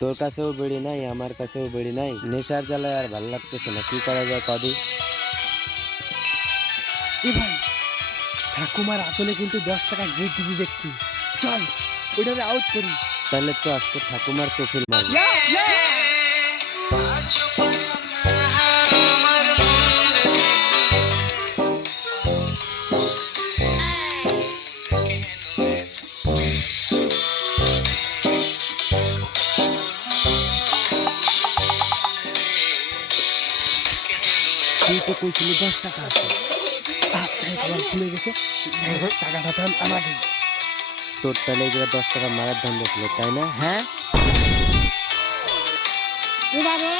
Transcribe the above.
তোর কাছেও বেড়ি নাই, আমার কাছেও বেড়ি নাই, নেশার জ্বালায় আর ভালো লাগতেছে না, কি করা যায় কদি? এ ভাই, ঠাকুমার আঁচলে কিন্তু 10 টাকা গিফট দিতে দেখছি। চল ওইটারে আউট করি। তাহলে তো আজকে ঠাকুমার কফিল মারবো। তুই তো কইছিলি 10 টাকা আছে। যাই হোক, আমার ভুলে গেছে। যাই হোক, টাকাটা তো আমাকে। তোর তাহলে এই জায়গায় 10 টাকা মারার ধান্দা ছিল, তাই না? হ্যাঁ, এবারে